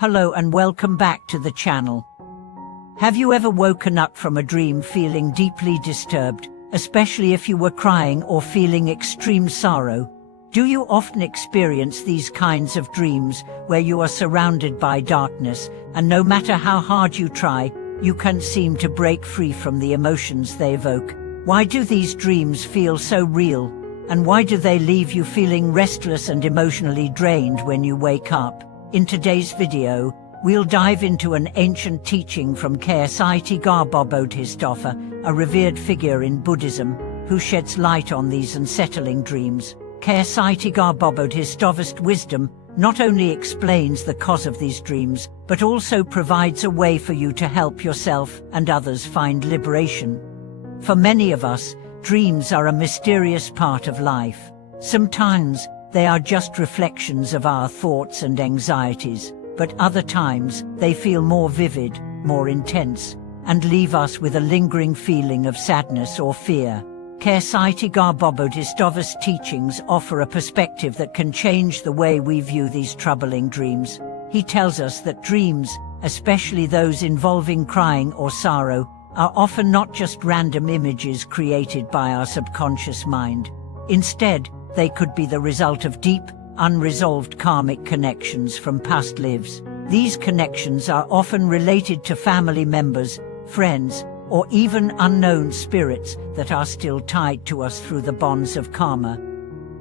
Hello and welcome back to the channel. Have you ever woken up from a dream feeling deeply disturbed, especially if you were crying or feeling extreme sorrow? Do you often experience these kinds of dreams where you are surrounded by darkness, and no matter how hard you try, you can't seem to break free from the emotions they evoke? Why do these dreams feel so real, and why do they leave you feeling restless and emotionally drained when you wake up? In today's video, we'll dive into an ancient teaching from Ksitigarbha Bodhisattva, a revered figure in Buddhism, who sheds light on these unsettling dreams. Ksitigarbha Bodhisattva's wisdom not only explains the cause of these dreams, but also provides a way for you to help yourself and others find liberation. For many of us, dreams are a mysterious part of life. Sometimes, they are just reflections of our thoughts and anxieties, but other times they feel more vivid, more intense, and leave us with a lingering feeling of sadness or fear. Ksitigarbha Bodhisattva's teachings offer a perspective that can change the way we view these troubling dreams. He tells us that dreams, especially those involving crying or sorrow, are often not just random images created by our subconscious mind. Instead, they could be the result of deep, unresolved karmic connections from past lives. These connections are often related to family members, friends, or even unknown spirits that are still tied to us through the bonds of karma.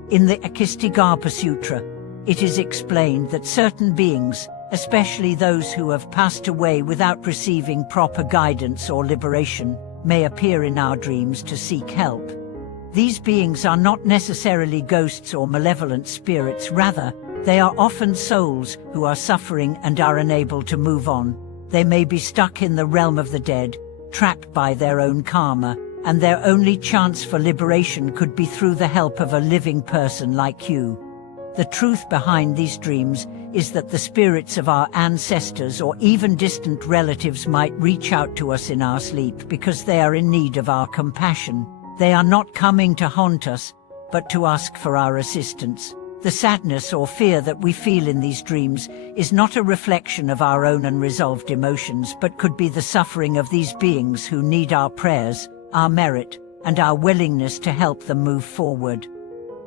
In the Ksitigarbha Sutra, it is explained that certain beings, especially those who have passed away without receiving proper guidance or liberation, may appear in our dreams to seek help. These beings are not necessarily ghosts or malevolent spirits, rather, they are often souls who are suffering and are unable to move on. They may be stuck in the realm of the dead, trapped by their own karma, and their only chance for liberation could be through the help of a living person like you. The truth behind these dreams is that the spirits of our ancestors or even distant relatives might reach out to us in our sleep because they are in need of our compassion. They are not coming to haunt us, but to ask for our assistance. The sadness or fear that we feel in these dreams is not a reflection of our own unresolved emotions, but could be the suffering of these beings who need our prayers, our merit, and our willingness to help them move forward.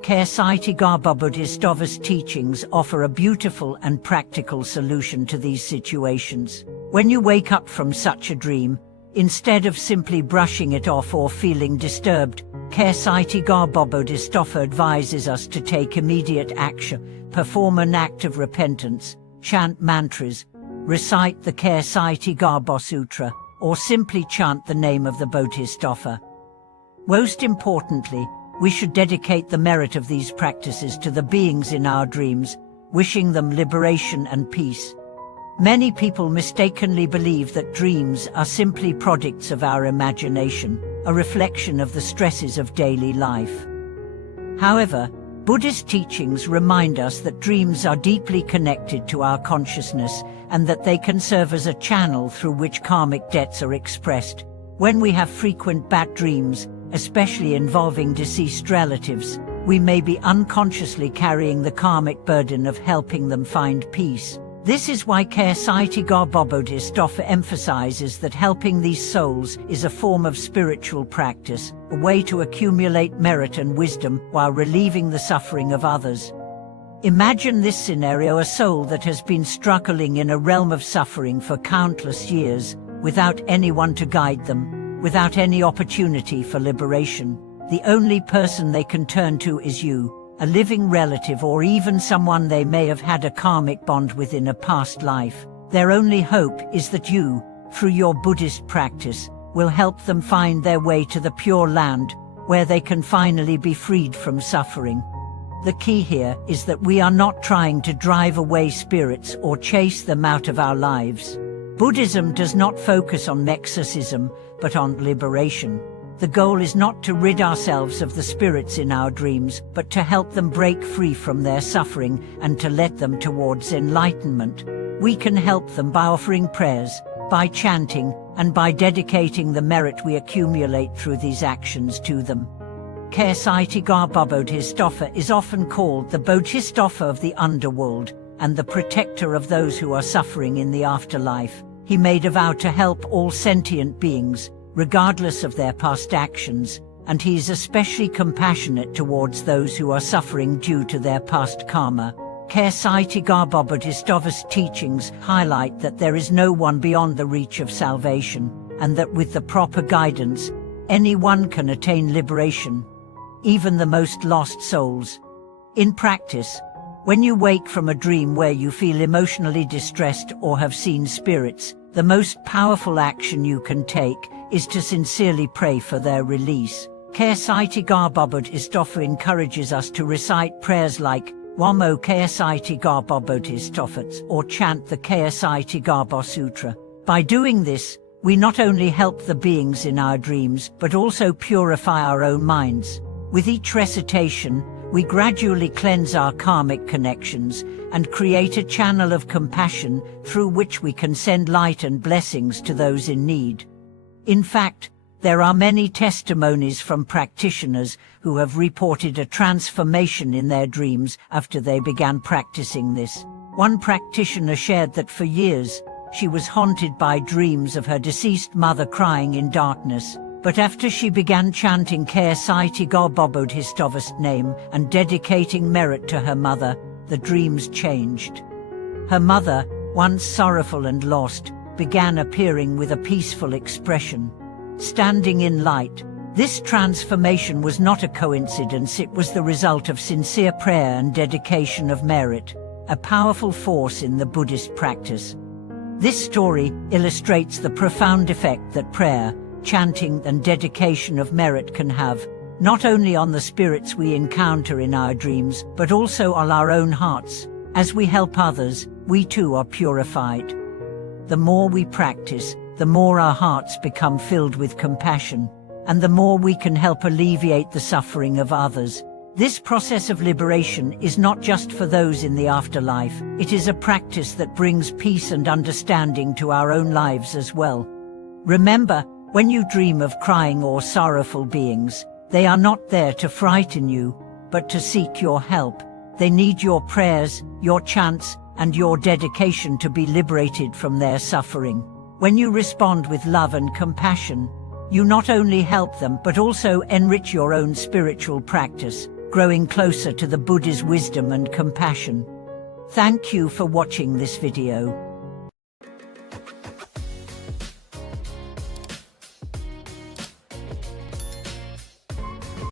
Ksitigarbha Bodhisattva's teachings offer a beautiful and practical solution to these situations. When you wake up from such a dream, instead of simply brushing it off or feeling disturbed, Ksitigarbha Bodhisattva advises us to take immediate action, perform an act of repentance, chant mantras, recite the Ksitigarbha Sutra, or simply chant the name of the Bodhisattva. Most importantly, we should dedicate the merit of these practices to the beings in our dreams, wishing them liberation and peace. Many people mistakenly believe that dreams are simply products of our imagination, a reflection of the stresses of daily life. However, Buddhist teachings remind us that dreams are deeply connected to our consciousness and that they can serve as a channel through which karmic debts are expressed. When we have frequent bad dreams, especially involving deceased relatives, we may be unconsciously carrying the karmic burden of helping them find peace. This is why Ksitigarbha Bodhisattva emphasizes that helping these souls is a form of spiritual practice, a way to accumulate merit and wisdom while relieving the suffering of others. Imagine this scenario: a soul that has been struggling in a realm of suffering for countless years, without anyone to guide them, without any opportunity for liberation. The only person they can turn to is you, a living relative, or even someone they may have had a karmic bond with in a past life. Their only hope is that you, through your Buddhist practice, will help them find their way to the Pure Land, where they can finally be freed from suffering. The key here is that we are not trying to drive away spirits or chase them out of our lives. Buddhism does not focus on exorcism, but on liberation. The goal is not to rid ourselves of the spirits in our dreams, but to help them break free from their suffering and to lead them towards enlightenment. We can help them by offering prayers, by chanting, and by dedicating the merit we accumulate through these actions to them. Ksitigarbha Bodhisattva is often called the Bodhisattva of the underworld, and the protector of those who are suffering in the afterlife. He made a vow to help all sentient beings, regardless of their past actions, and he is especially compassionate towards those who are suffering due to their past karma. Ksitigarbha Bodhisattva's teachings highlight that there is no one beyond the reach of salvation, and that with the proper guidance, anyone can attain liberation, even the most lost souls. In practice, when you wake from a dream where you feel emotionally distressed or have seen spirits, the most powerful action you can take is to sincerely pray for their release. Ksitigarbha Bodhisattva encourages us to recite prayers like Wamo Ksitigarbha Bodhisattva or chant the Ksitigarbha Sutra. By doing this, we not only help the beings in our dreams but also purify our own minds. With each recitation, we gradually cleanse our karmic connections and create a channel of compassion through which we can send light and blessings to those in need. In fact, there are many testimonies from practitioners who have reported a transformation in their dreams after they began practicing this. One practitioner shared that for years, she was haunted by dreams of her deceased mother crying in darkness. But after she began chanting Ksitigarbha Bodhisattva's name and dedicating merit to her mother, the dreams changed. Her mother, once sorrowful and lost, began appearing with a peaceful expression, standing in light. This transformation was not a coincidence, it was the result of sincere prayer and dedication of merit, a powerful force in the Buddhist practice. This story illustrates the profound effect that prayer, chanting and dedication of merit can have, not only on the spirits we encounter in our dreams, but also on our own hearts. As we help others, we too are purified. The more we practice, the more our hearts become filled with compassion, and the more we can help alleviate the suffering of others. This process of liberation is not just for those in the afterlife, it is a practice that brings peace and understanding to our own lives as well. Remember, when you dream of crying or sorrowful beings, they are not there to frighten you, but to seek your help. They need your prayers, your chants, and your dedication to be liberated from their suffering. When you respond with love and compassion, you not only help them but also enrich your own spiritual practice, growing closer to the Buddha's wisdom and compassion. Thank you for watching this video.